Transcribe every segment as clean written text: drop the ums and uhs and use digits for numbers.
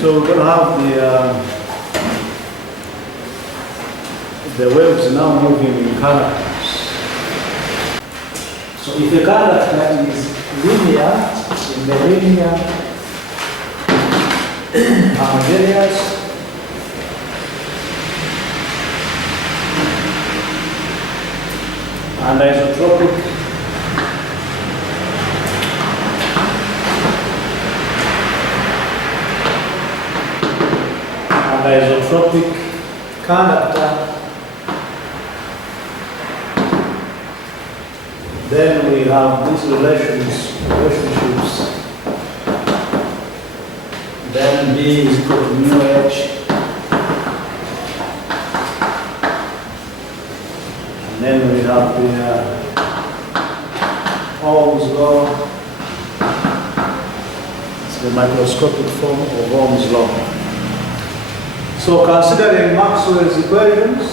So we're going to have the waves now moving in characters. So if a character is linear, in the linear areas, and isotropic isotropic character, then we have these relationships. Then B is equal to mu H, and then we have the Ohm's law. It's the microscopic form of Ohm's law. So considering Maxwell's equations,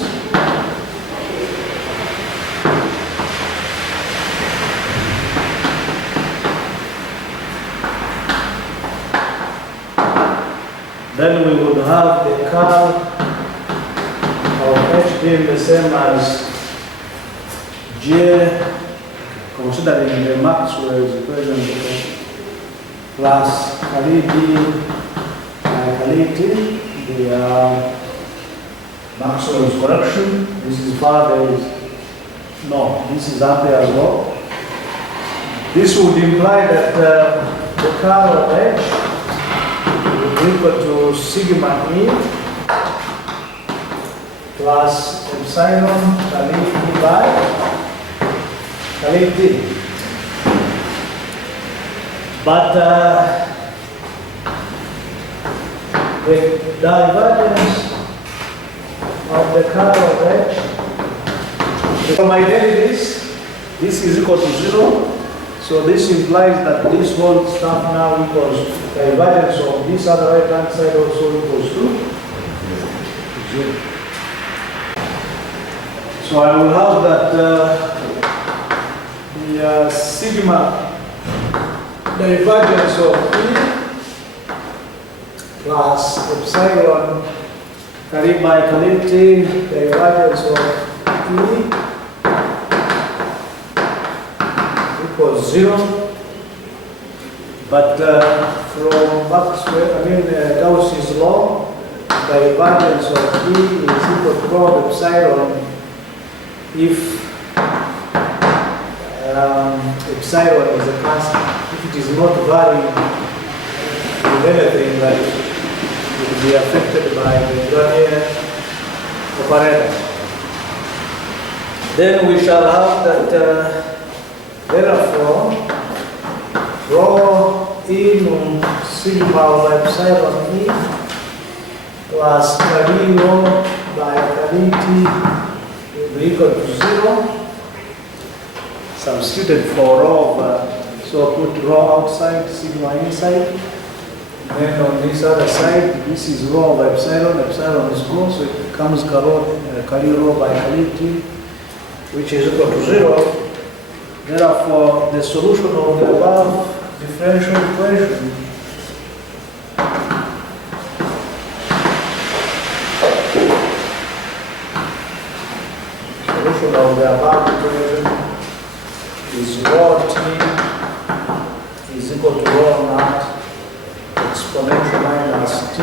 then we would have the curl of H being the same as J, considering the Maxwell's equations, plus Kali D by Kali T. The Maxwell's correction. This is no, this is up there as well. This would imply that the curl of H would be equal to sigma E plus epsilon Kali E by Kali T. But the divergence of the curl of H from identities, this is equal to 0. So this implies that this whole stuff now equals the divergence of this other right hand side also equals to 0. So I will have that the sigma divergence of E plus epsilon Kali by Kali T, the divergence of E equals 0. But from Maxwell, Gauss's law, the divergence of E is equal to rho of epsilon if epsilon is a constant. If it is not varying with anything, like will be affected by the Brownian operator. Then we shall have that therefore rho in sigma of epsilon E plus Kali rho by Kali T will be equal to 0. Substituted for rho so put rho outside, sigma inside. Then on this other side, this is rho of epsilon is gone, so it becomes Kali rho by Kali T, which is equal to 0. Therefore, the solution of the above differential equation is rho T is equal to rho naught exponential minus T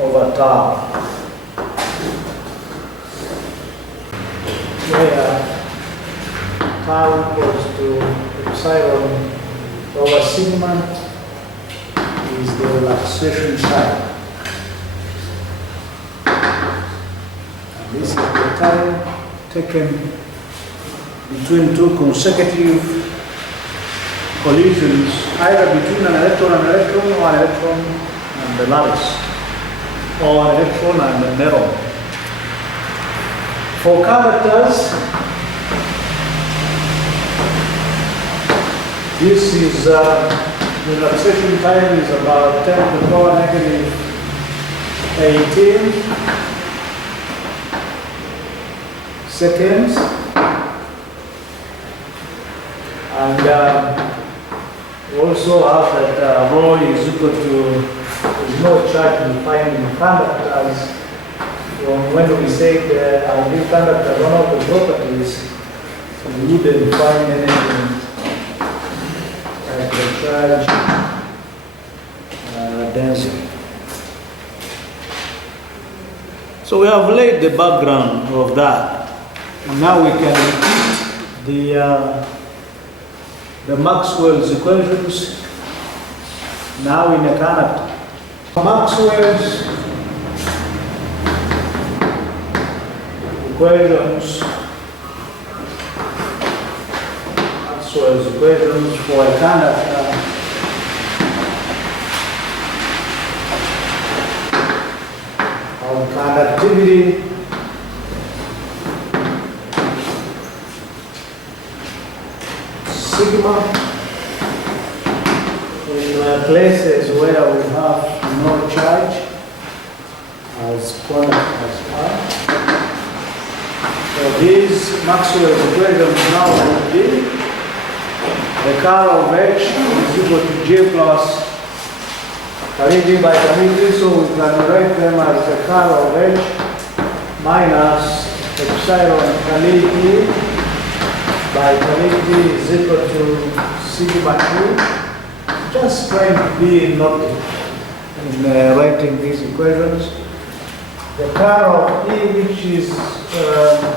over tau. Where tau equals to epsilon over sigma is the relaxation time. And this is the time taken between two consecutive collisions, either between an electron and electron, or an electron and the lattice, or an electron and a neuron. For characters, This is, the relaxation time is about 10 to the power negative 18 seconds. And also have that rho is equal to, there's no charge defined in conductors. From when we said ideal conductor, one of the properties, we wouldn't find anything like the charge density. So we have laid the background of that. And now we can repeat the Maxwell's equations now in a conductor. Maxwell's equations for a conductor of conductivity sigma in places where we have no charge as quantity as R. So these Maxwell's equations now will be the curl of H is equal to J plus Khalid by Khalid, so we can write them as the curl of H minus epsilon Khalid by Khalid is equal to sigma 2. Just trying to be noted in writing these equations. The curl of E, which is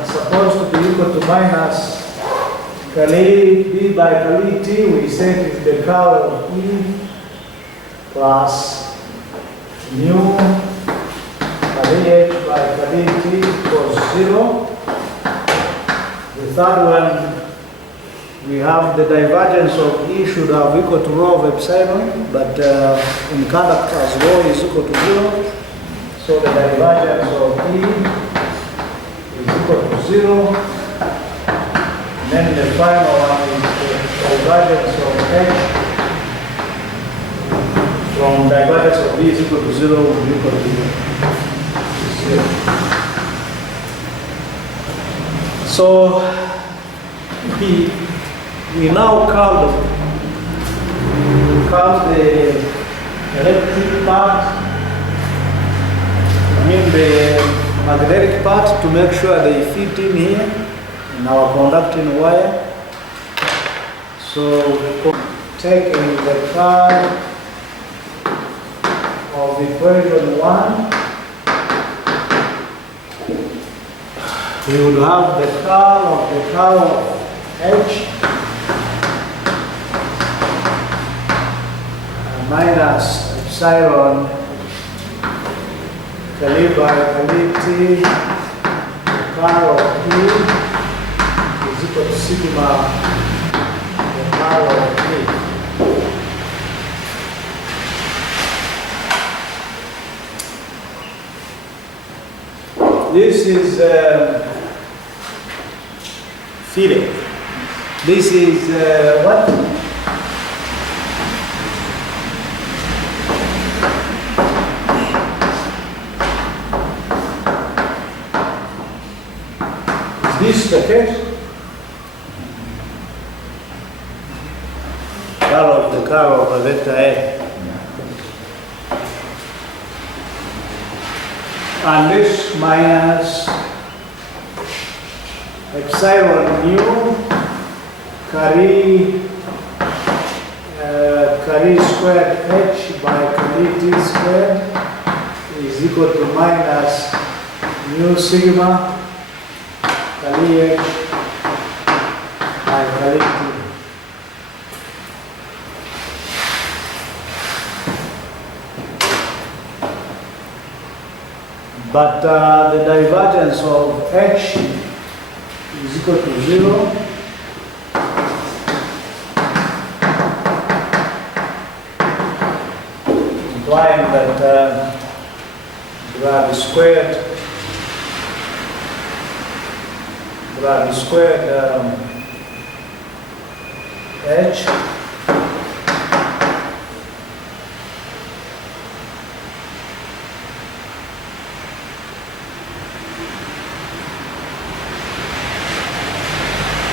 supposed to be equal to minus Khalid B by Khalid T, we said is the curl of E plus mu Khalid H by Khalid T equals 0. The third one, we have the divergence of E should have equal to rho of epsilon, but in conductors rho is equal to 0. So the divergence of E is equal to 0. And then the final one is the divergence of H from divergence of B is equal to 0 will be equal to 0. So we now count the electric part, the magnetic part, to make sure they fit in here in our conducting wire. So taking the curl of equation 1, we would have the curl of H minus epsilon Khalid by Khalid T, the curl of E is equal to sigma the curl of E. This is feeding. This is what? Is this the case? The curl of a vector A. And this minus epsilon mu carry squared H by carry T squared is equal to minus mu sigma carry H by carry T. But the divergence of H is equal to 0. Implying that gravity squared H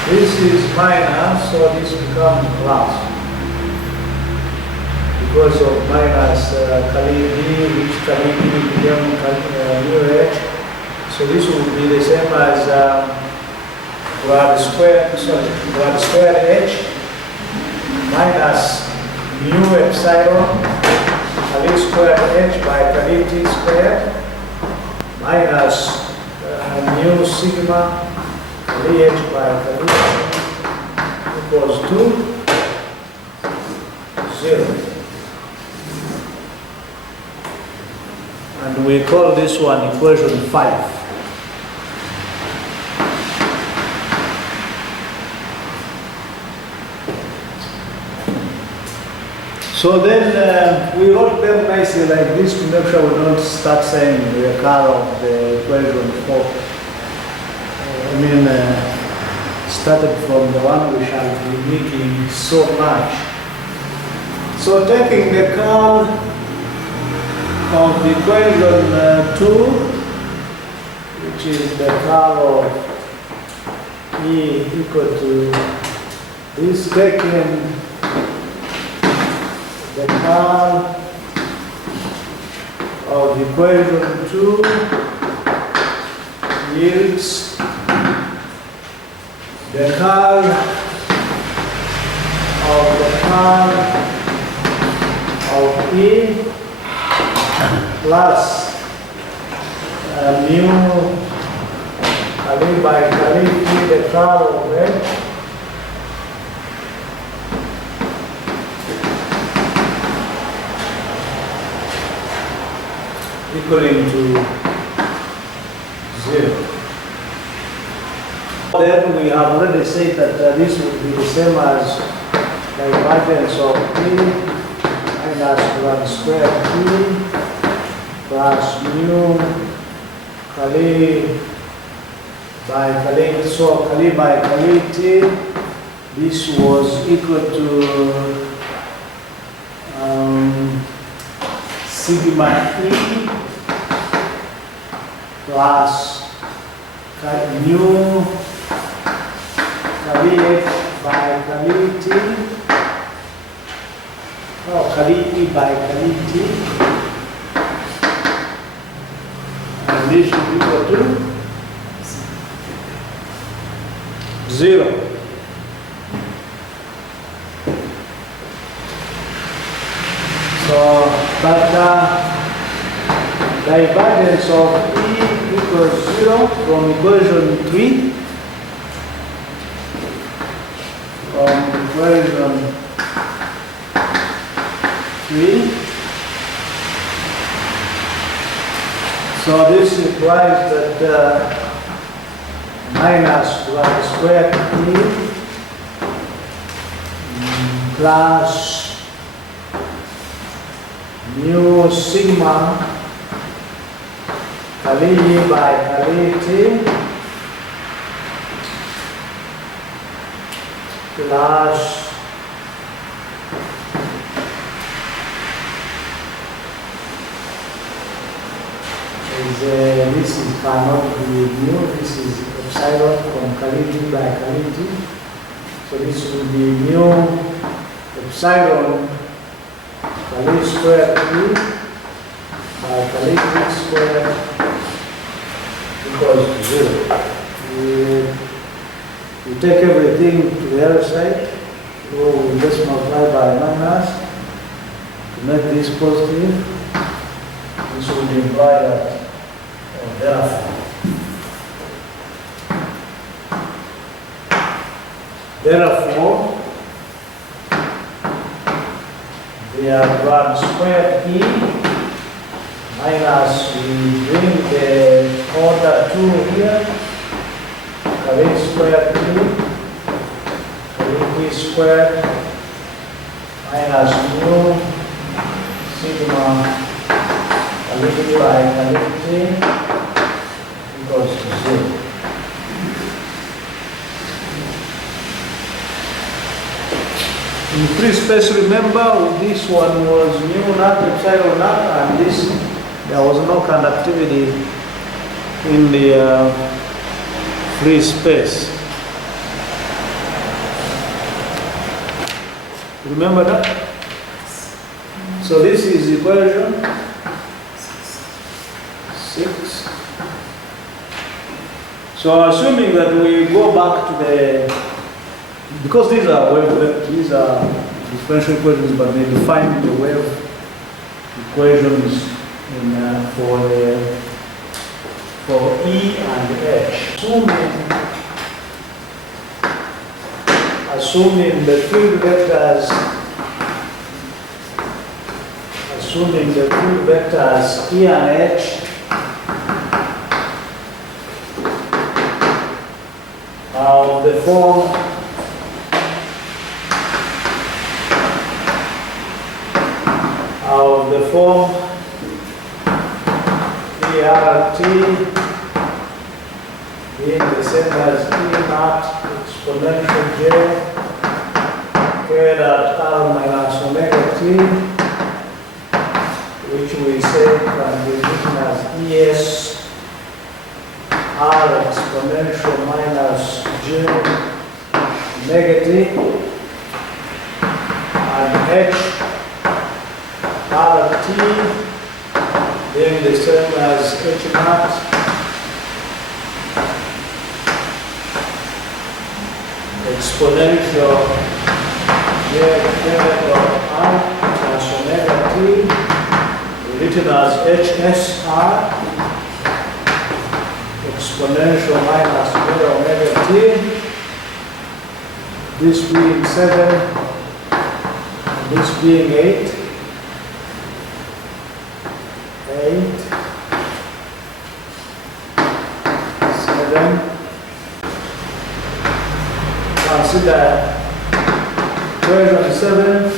This is minus, so this becomes plus. Because of minus Kali B, which Kali B became mu H. So this will be the same as grad square H minus mu epsilon Kali square H by Kali T squared minus mu sigma Kali H by Kali T equals to 0. And we call this one equation 5. So then we wrote them nicely like this to make sure we don't start saying the curl of the equation 4. Started from the one we shall be making so much. So taking the curl of the equation 2, which is the curl of E equal to this, taking the curl of the equation 2 yields the curl of E plus mu Kali by Kali T, the curl of H, equaling to 0. Then we have already said that this would be the same as divergence of T minus grad square T plus mu Kali by Kali. So Kali by Kali T, this was equal to sigma E plus mu Kali H by Kali T, Kali E by Kali T, and this should be equal to 0. So, but divergence of E equals 0 from equation 3, from equation 3. So this implies that minus grad square E plus mu sigma Kali E by Kali T plus this is cannot be mu, this is epsilon from Kali T by Kali T. So this will be mu epsilon Kali square T by Kali T square equals to 0. We take everything to the other side, so we just multiply by minus to make this positive. This would imply that therefore, we are grad square E minus, we bring the order 2 here, Kali square E, Kali T squared minus mu sigma Kali by Kali T equals to 0. In free space, remember, this one was mu naught epsilon naught, and this, there was no conductivity in the free space. Remember that? So this is equation 6. So assuming that we go back to because these are differential equations, but they define the wave equations for E and H. Assuming the field vectors E and H are of the form ERT being the same as E naught exponential J squared at R minus omega T, which we say can be written as ES R exponential minus J omega T, and H RT being the same as H naught exponential J squared of R plus omega T, written as HSR exponential minus J omega T, this being 7 and this being 8. 7. Consider equation 7,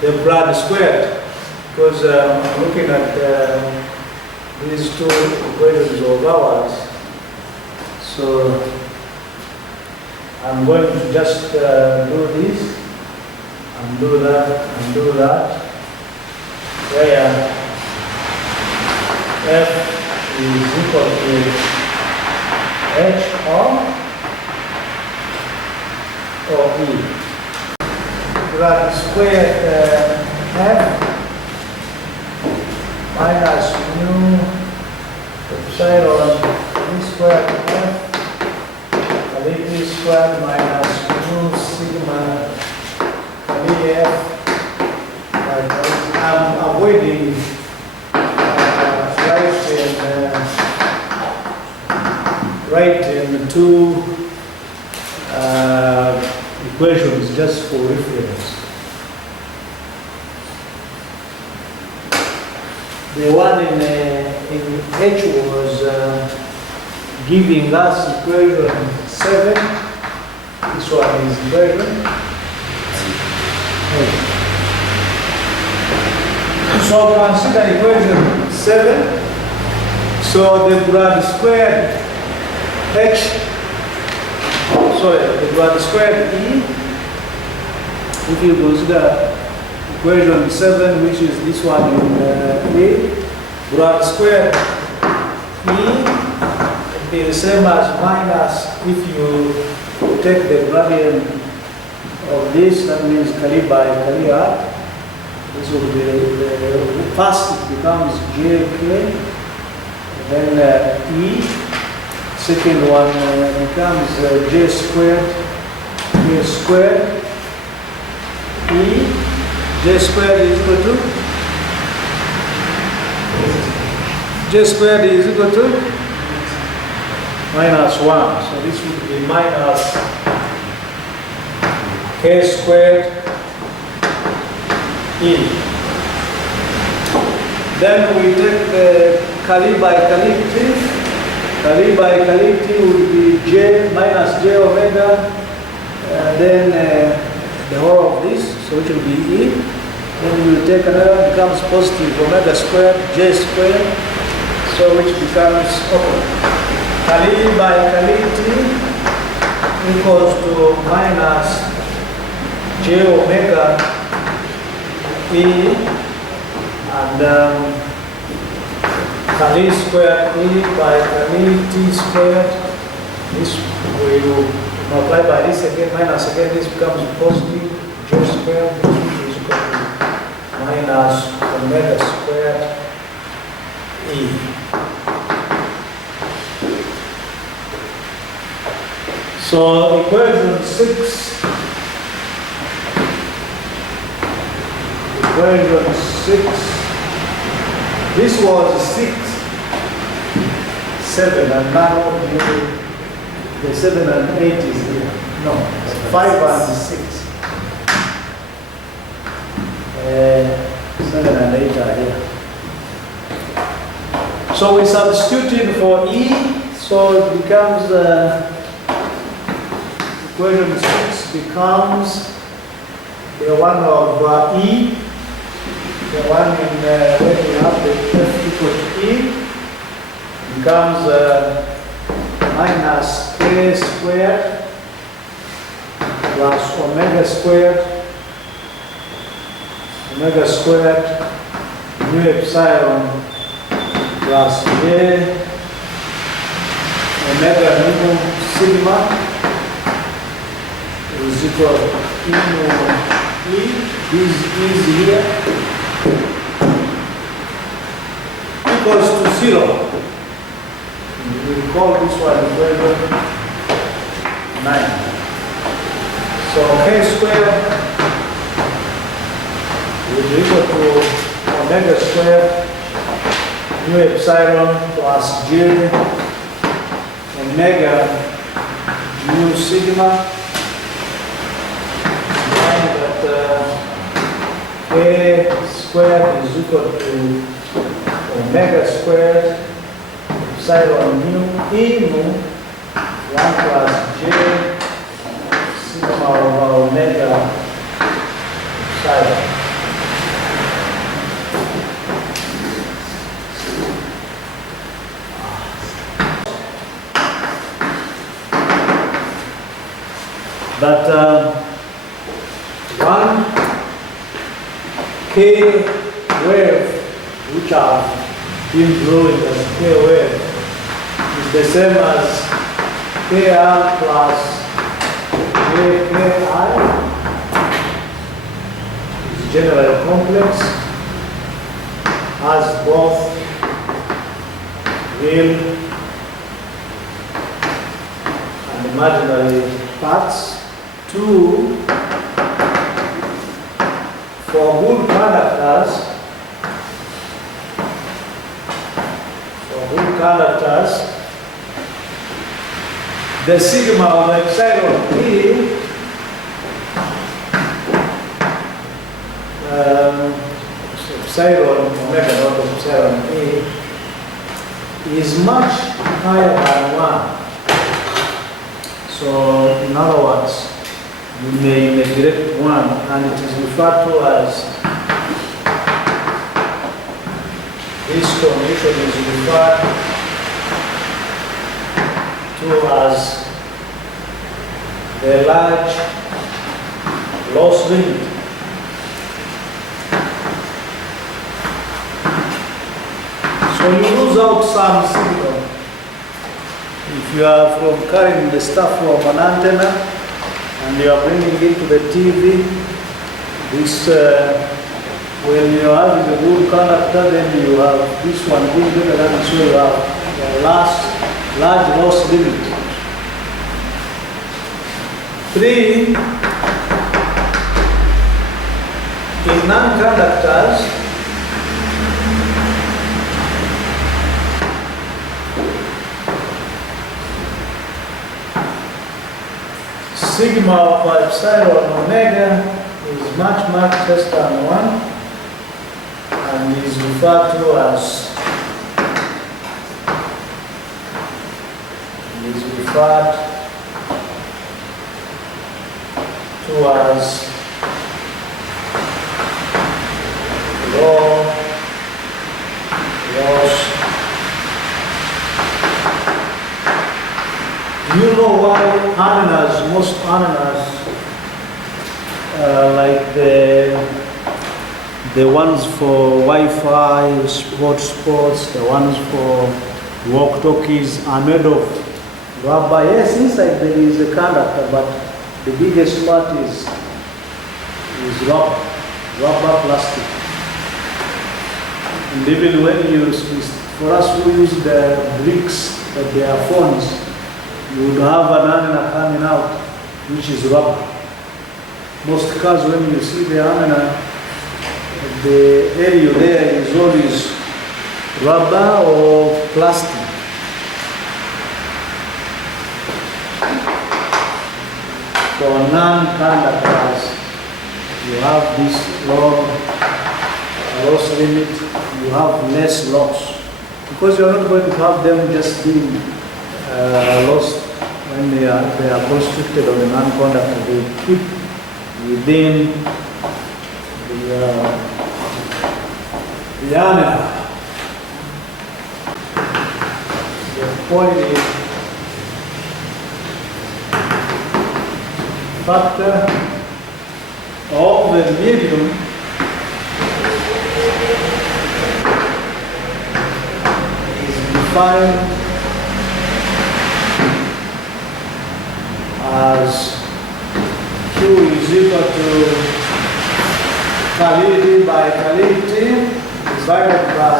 the blood squared, because I'm looking at these two equations of ours. So I'm going to just do this and do that and do that, where F is equal to H or E. Blood squared F minus mu epsilon E squared F kali E squared minus mu sigma kali F. I'm avoiding writing two equations just for reference. The one in H was giving us equation 7. This one is equation 8. So consider equation 7. So the blood squared the blood squared E, if you consider equation 7, which is this one in A, blood squared E is the same as minus, if you take the gradient of this, that means kali by kali R. This will be first it becomes JK, then E. Second one becomes J squared E. J squared is equal to minus 1. So this would be minus K squared E. Then we take the kali by kali T. Kali by kali T would be J minus J omega, then the whole of this, so it will be E. Then we will take another, becomes positive omega squared, J squared, so which becomes kali by kali T equals to minus J omega E, and kali squared E by kali T squared. This will multiply by this again, minus again, this becomes positive, J squared is equal to minus omega squared E. So equation 6, this was 6, 7, and now the 7 and 8 is here. No, 5 and 6. 7 and 8 are here. So we substitute for E, so it becomes, equation 6 becomes the one of E, the one in where we have the F equal to E, becomes minus K squared plus omega squared mu epsilon plus J omega mu sigma is equal to E mu E. This is here equals to 0. We will call this one equation 9. So K squared will be equal to omega squared mu epsilon plus J omega mu sigma. K squared is equal to omega squared epsilon mu E mu 1 plus J sigma over omega epsilon. But one K wave, which have been blowing as K wave, is the same as Kr plus Jki. It's generally complex, has both real and imaginary parts. 2, for good conductors, the sigma of epsilon E epsilon omega not epsilon E is much higher than 1. So in other words, you may neglect 1, and it is referred to as, this condition is referred to as the large loss limit. So you lose out some signal. If you are from carrying the stuff from an antenna, and you are bringing it to the TV, this, when you are having a good conductor, then you have this one good better than, so you have the large loss limit. 3, in non-conductors, sigma of epsilon omega is much less than 1 and is referred to as loss. You know why antennas, most antennas, like the ones for Wi-Fi, hotspots, the ones for walkie-talkies are made of rubber. Yes, inside there is a conductor, but the biggest part is rubber plastic. And even when you use, for us who use the bricks that they are phones, you would have an antenna coming out, which is rubber. Most cars, when you see the antenna, the area there is always rubber or plastic. For non-conductors, you have this long loss limit, you have less loss. Because you're not going to have them just being lost when they are constricted on the non-conductor. They keep within the antenna. The quality factor of the medium is defined as Q is equal to validity by validity divided by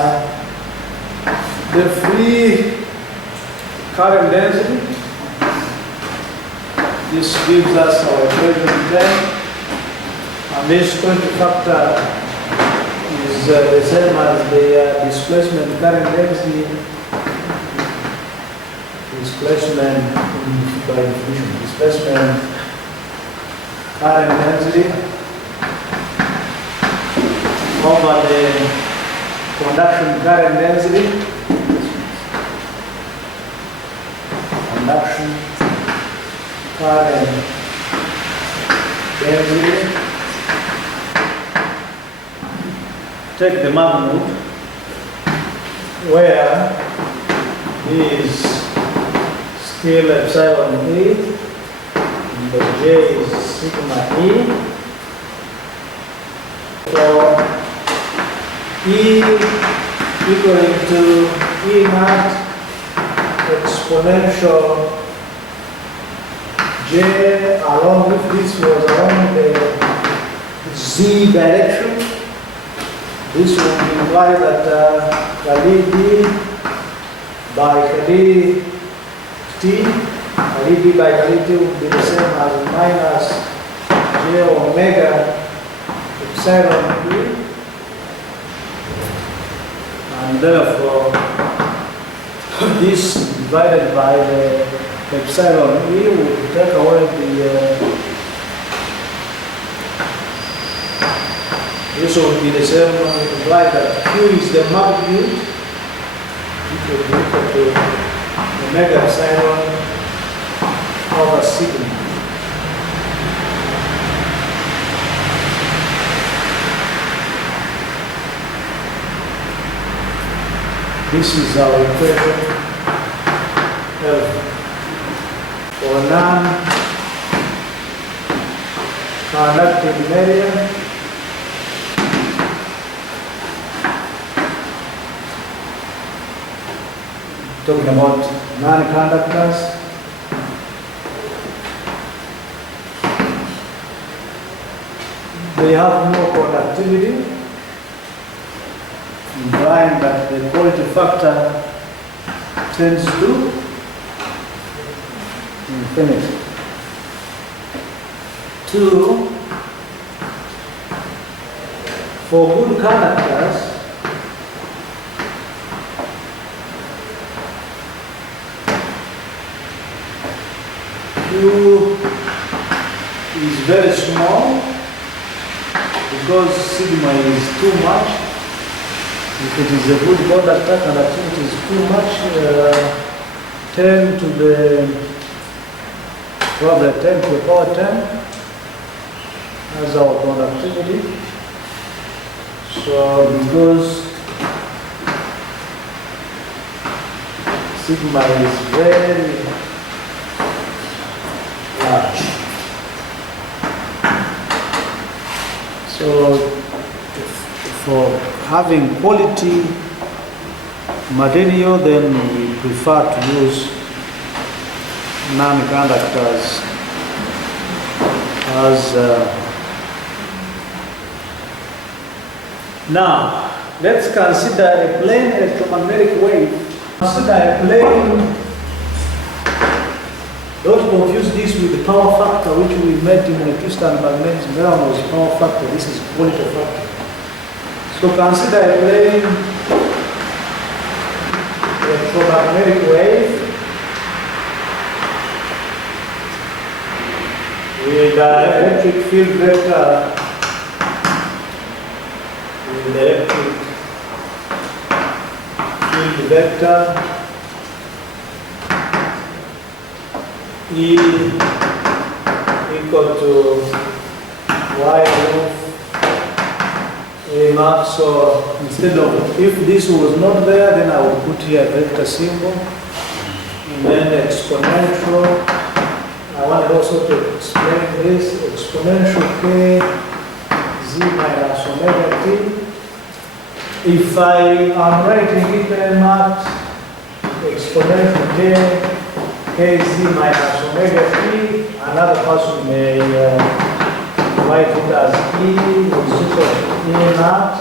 the free current density. This gives us our equation 10, and this quantity factor is the same as the displacement current density. Displacement by definition, displacement current density over the conduction current density. Conduction current density. Take the magnitude where is still epsilon E, and the J is sigma E. So E equaling to E naught exponential J along with this was along the Z direction. This would imply that Kali D by Kali T, Kali D by Kali T would be the same as minus J omega epsilon E. And therefore, this divided by the epsilon E would take away this would be the same, imply that Q is the magnitude equal to omega epsilon over sigma. This is our equation for non-conducting medium. Talking about non-conductors. They have more conductivity, implying that the quality factor tends to infinity. 2, for good conductors, Q is very small because sigma is too much. If it is a good conductor, conductivity is too much, 10 to the probably 10 to the power 10 as our conductivity. So because sigma is very large. So for having quality material, then we prefer to use non-conductors as now let's consider a plane electromagnetic wave. Consider a plane. Don't confuse this with the power factor which we met in electricity and magnetism. Benon was power factor, this is quality factor. So consider a plane electromagnetic wave with electric field vector, with electric field vector E equal to Y roof A Maxwell. Instead of, if this was not there, then I would put here a vector symbol and then exponential. I wanted also to explain this exponential k z minus omega t. If I am writing it in math, exponential kz minus omega t, another person may write it as e is equal to e naught,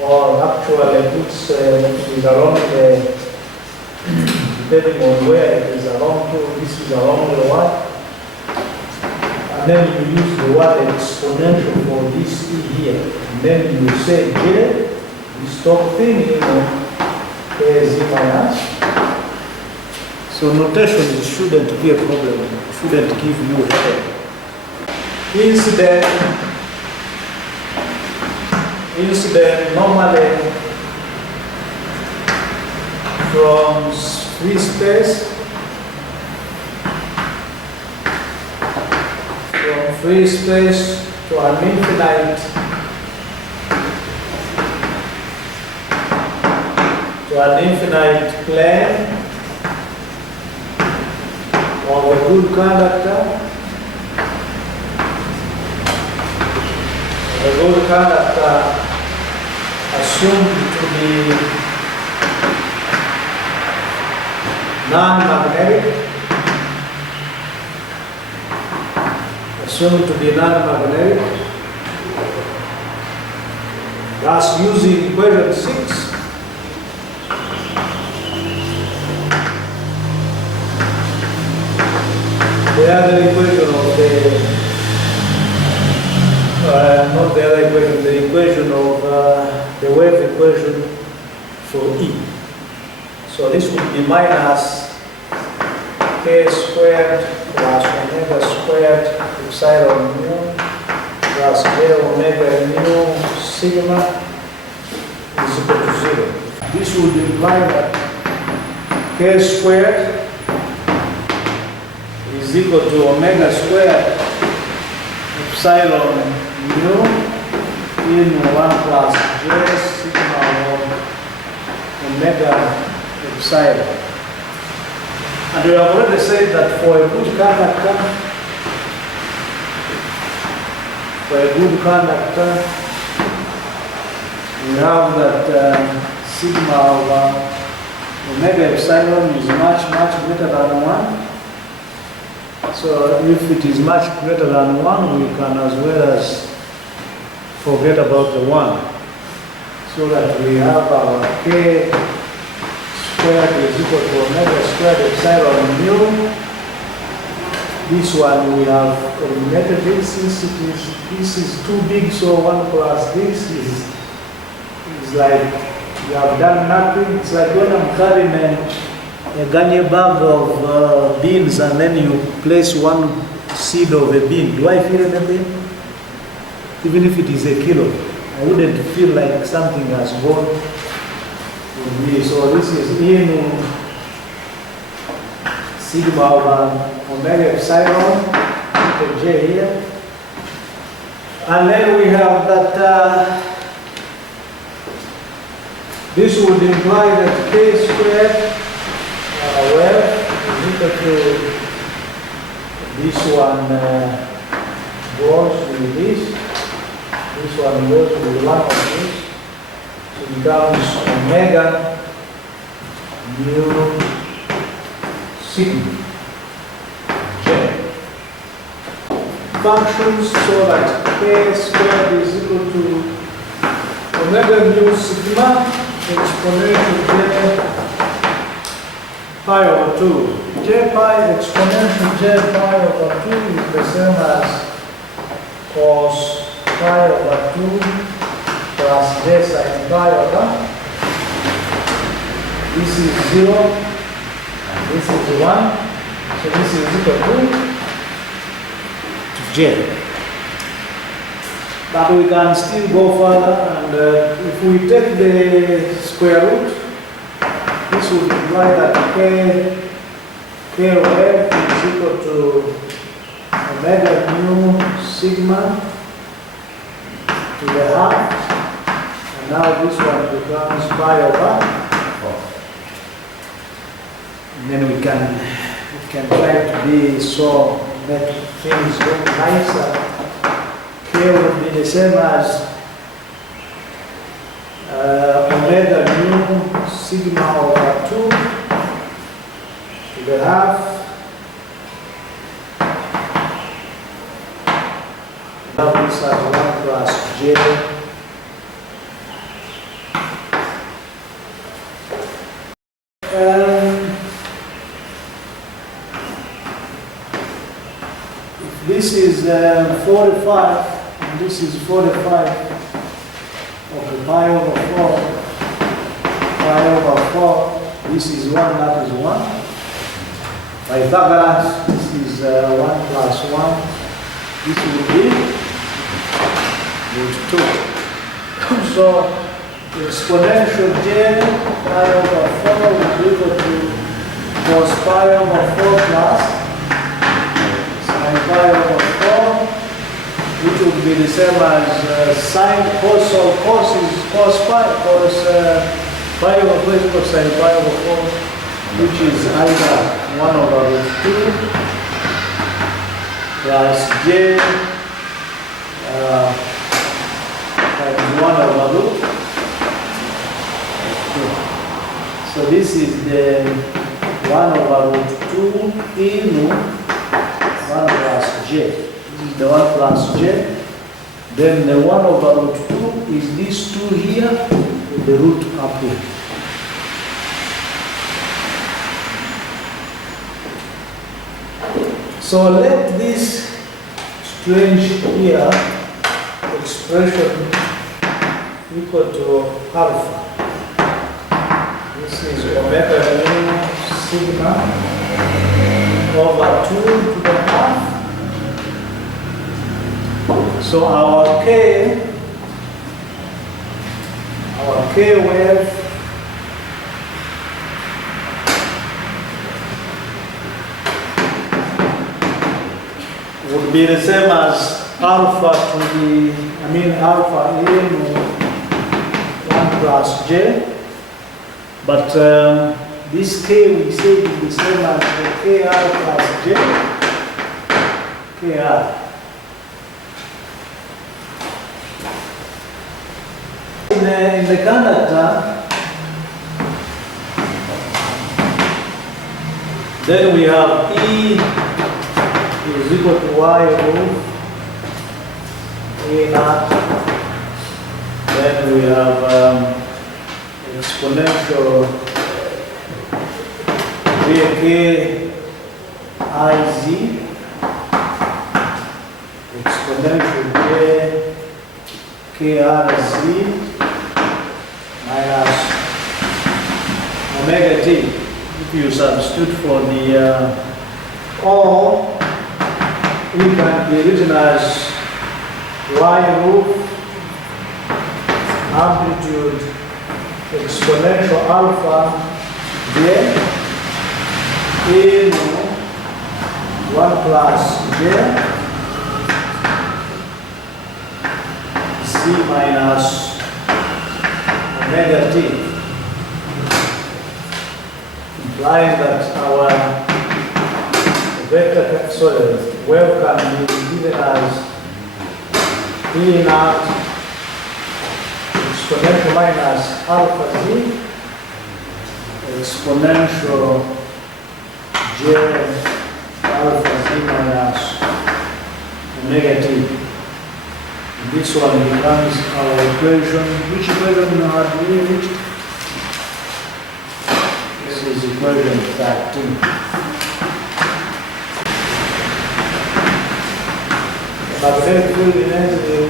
or actually it is along the, depending on where it is along to, this is along the what, and then you use the word exponential for this e here, and then you say j, this top thing, kz minus. So notation shouldn't be a problem, shouldn't give you headache. Incident normally from free space, to an infinite plane of a good conductor. A good conductor assumed to be non-magnetic. Thus, using equation 6, the other equation of not the other equation, the equation of the wave equation for E. So this would be minus k squared plus omega squared epsilon mu plus j omega mu sigma is equal to 0. This would imply that k squared is equal to omega squared epsilon mu in 1 plus j sigma of omega epsilon. And we have already said that for a good conductor, we have that sigma of omega epsilon is much greater than 1. So if it is much greater than 1, we can as well as forget about the 1. So that we have our k squared is equal to omega squared epsilon mu. This one we have eliminated this since this is too big, so 1 plus this is like you have done nothing. It's like when I'm carrying a Ganye bag of beans and then you place 1 seed of a bean. Do I feel anything? Even if it is a kilo, I wouldn't feel like something has gone with me. So this is in sigma of omega epsilon, the j here. And then we have that this would imply that k squared well, is equal to this one goes with this one goes with 1 of this, so it becomes omega mu sigma. functions so that k squared is equal to omega mu sigma exponential j pi over 2. J pi exponential j pi over 2 is the same as cos pi over 2 plus j sin pi over. This is 0 and this is 1. So this is equal to j. But we can still go further, and if we take the square root, this would imply that k wave is equal to omega mu sigma to the half, and now this one becomes pi over 4. And then we can try to be so make things look nicer. K would be the same as omega mu sigma over 2 to the half. Now this as 1 plus j. If this is 45, and this is 45, okay, pi over 4, this is 1, that is 1. Pythagoras, this is 1 plus 1, this will be root 2. So, exponential j pi over 4 is equal to cos pi over 4 plus sin pi over 4, which would be the same as sine cos, so cos is cos pi, cos pi over 4 is equal to sin pi over 4, which is either 1 over root 2 plus j times 1 over root 2. So this is the 1 over root 2 in 1 plus j. This is the 1 plus j. Then the 1 over root 2 is this 2 here with the root up here. So let this strange here expression equal to alpha. This is omega mu sigma over 2 to the half. So our k wave would be the same as alpha to the, alpha in 1 plus j, but this k we say is the same as the kr plus j, kr. In the conductor, then we have E is equal to y over A naught. Then we have exponential jk I z, exponential j kr z minus omega t. If you substitute for the all, we can be written as y roof amplitude exponential alpha j in 1 plus j c minus omega t, implying that our wave can be given as E naught exponential minus alpha z exponential j alpha z minus negative. This one becomes our equation. Which equation have we reached? This is equation 13. Magnetic field energy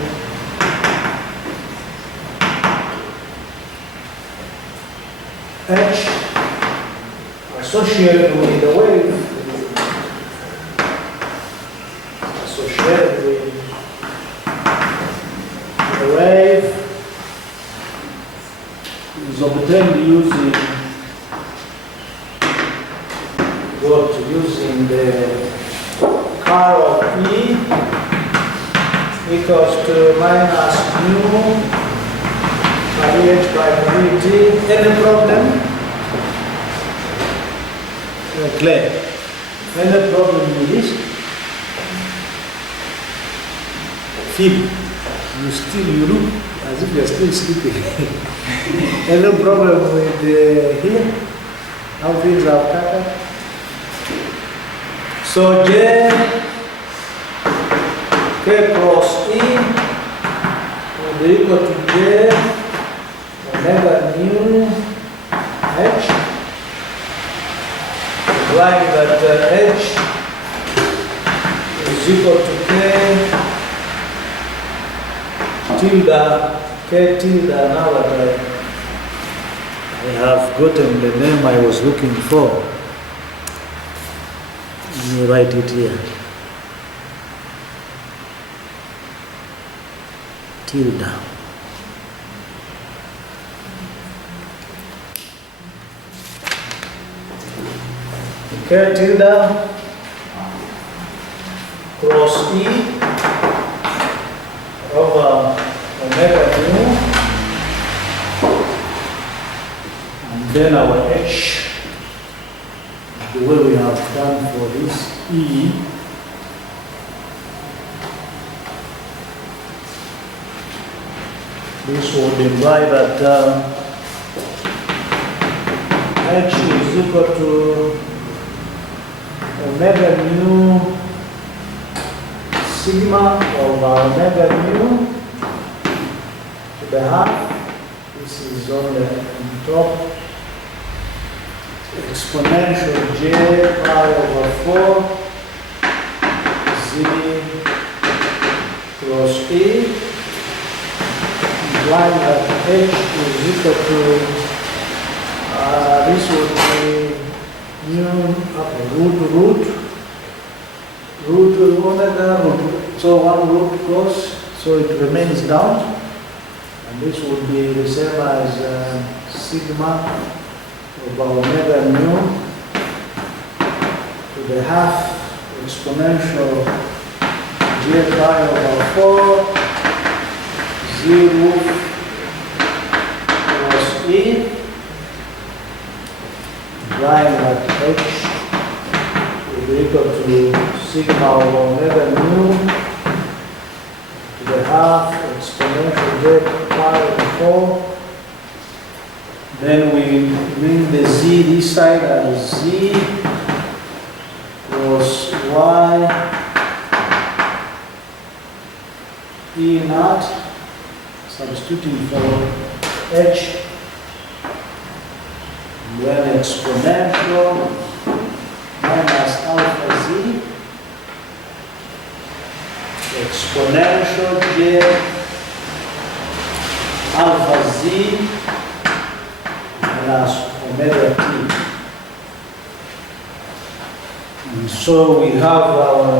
H associated with the wave, is obtained using the curl of E equals to minus mu by H by dt. Any problem? Clear. Any problem with this? Feel. You look as if you're still sleeping. Any problem with here? How things are patterned? So J K cross E will be equal to J omega mu H, implying that H is equal to K tilde, K tilde, now that I have gotten the name I was looking for. Let me write it here. Tilde. K tilde cross E over omega mu, and then our H, the way we have done for this E, this would imply that H is equal to omega mu sigma over omega mu to the half. This is on the top. Exponential J pi over 4 Z cross E, implying that H is equal to this would be mu root omega root. So one root goes, so it remains down, and this would be the same as sigma over omega mu to the half exponential J pi over 4 Z root cross E, implying that H will be equal to sigma over omega mu to the half exponential J pi over 4. Then we bring the Z this side as Z cross Y E naught, substituting for H, and then exponential minus alpha Z, exponential J alpha Z minus omega T. And so we have our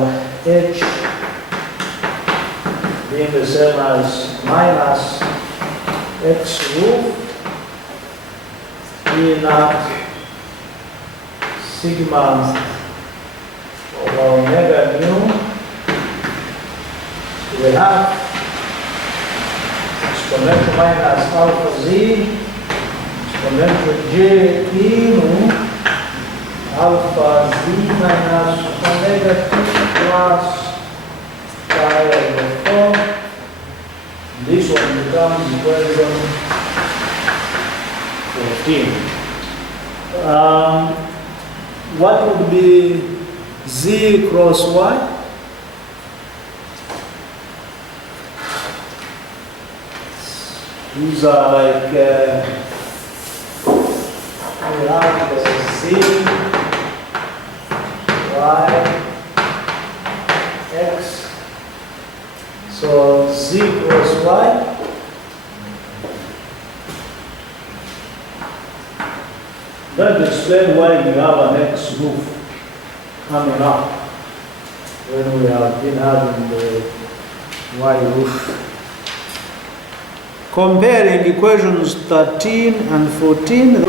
H being the same as minus X roof E naught sigma over omega mu. We have exponential minus alpha Z exponential J E mu alpha Z minus omega T plus pi over 4. This one becomes equation 14. What would be Z cross Y? These are like, we have the Z, Y, X. So Z equals Y. That explains why we have an X roof coming up when we have been having the Y roof. Comparing equations 13 and 14,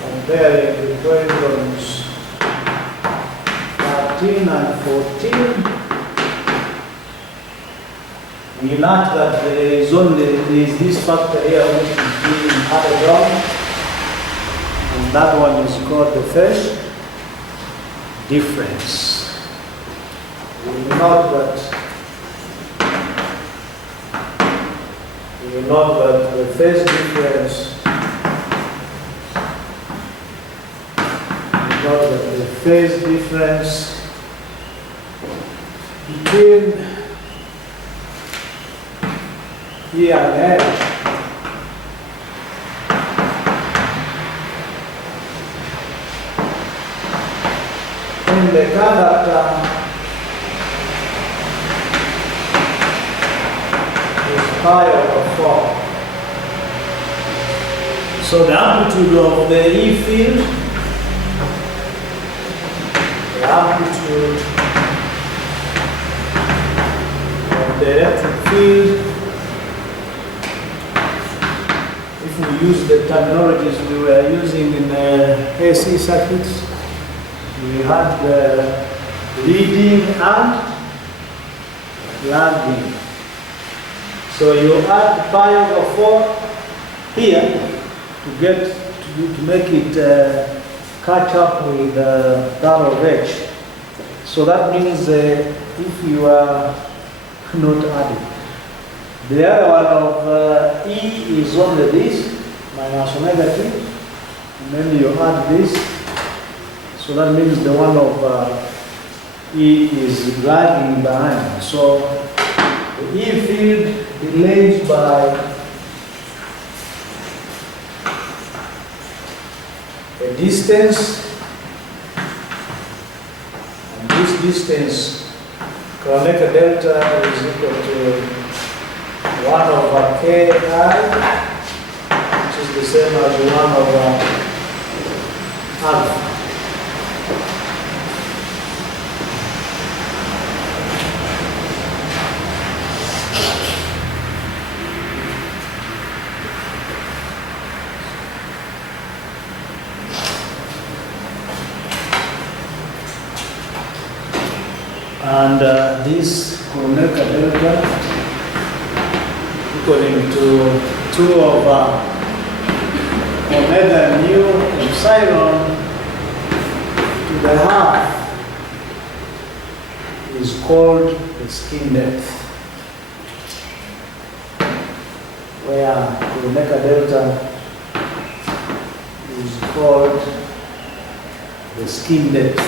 comparing equations 13 and 14, we note that there is this factor here which is being added on, and that one is called the phase difference. We note that the phase difference, between E and H in the conductor is pi over 4. So the amplitude of the E field, the amplitude of the electric field, if we use the terminologies we were using in AC circuits, we had the leading and lagging. So you add pi over 4 here to make it catch up with that of H. So that means if you are not adding. The other one of E is only this, minus omega t, and then you add this. So that means the one of E is lagging behind. So the E field delays by a distance, and this distance, omega delta is equal to 1 over Ki, which is the same as 1 over alpha. And this omega delta equaling to 2 over omega mu epsilon to the half is called the skin depth, where the omega delta is called the skin depth.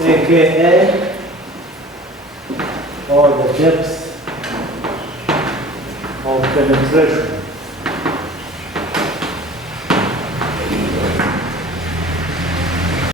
AKA, or the depth of penetration.